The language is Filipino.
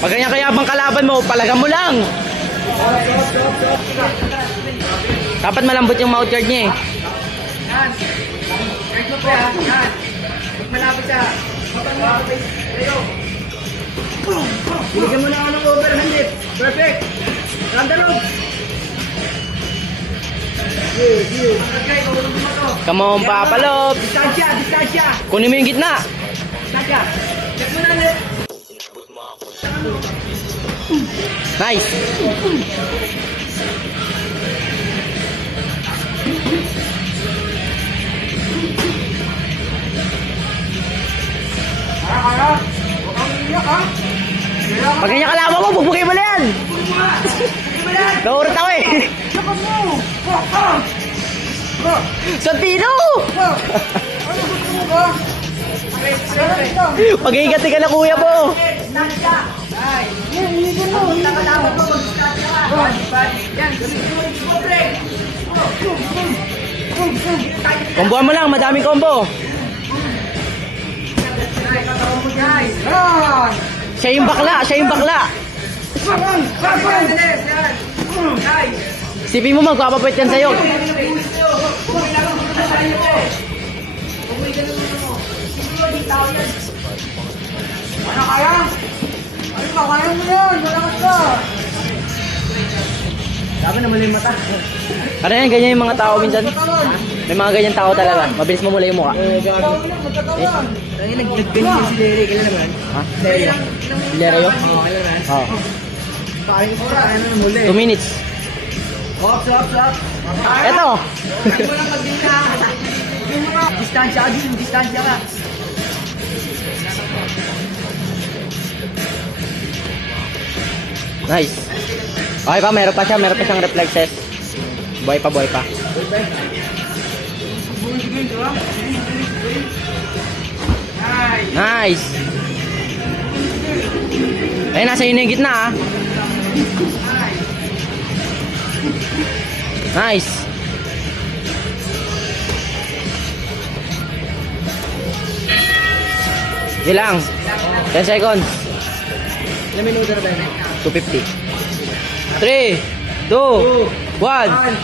Pag ganyan kaya bang kalaban mo, palagan mo lang. Dapat malambot yung mouth guard niya eh. Yan. Guard mo pre ha. Yan. Malapit siya. Malapit. Binigyan mo na ako ng overhand hit. Perfect. Randalog. Come on, Papalop. Distansya, distansya. Kunin mo yung gitna. Distansya. Check mo na ulit. Nice. Pag ganyan kalaban mo, bubugay mo na yan. Naurot ako eh. Santino! Pag-iigati ka na kuya mo. Komboan mo lang, madaming combo. Siya yung bakla, siya yung bakla. Sipin mo magpapapait yan sa'yo. Ano kaya? Ano ba? Kaya mo yan. Malakas ka. Dapat naman yung mata. Ano yan, ganyan yung mga tao minsan. May mga ganyan tao talaga. Mabilis mamula yung mukha. Nag-ganyan si Derek. Kailan naman? Ha? Derek. Lero yun? Oo, kailan naman? Oo. Paring oras. Ano na muli? 2 minutes. Ops. Eto. Huwag mo lang mag-dinka. Distansya ka din. Distansya ka. Nice. Okay pa, meron pa siya. Meron pa siyang reflexes. Buhay pa. Nice. Ayun, nasa inyo yung gitna ah. Nice. Hindi lang. 10 seconds. Ilang minuto na tayo? 250. 3, 2, 1.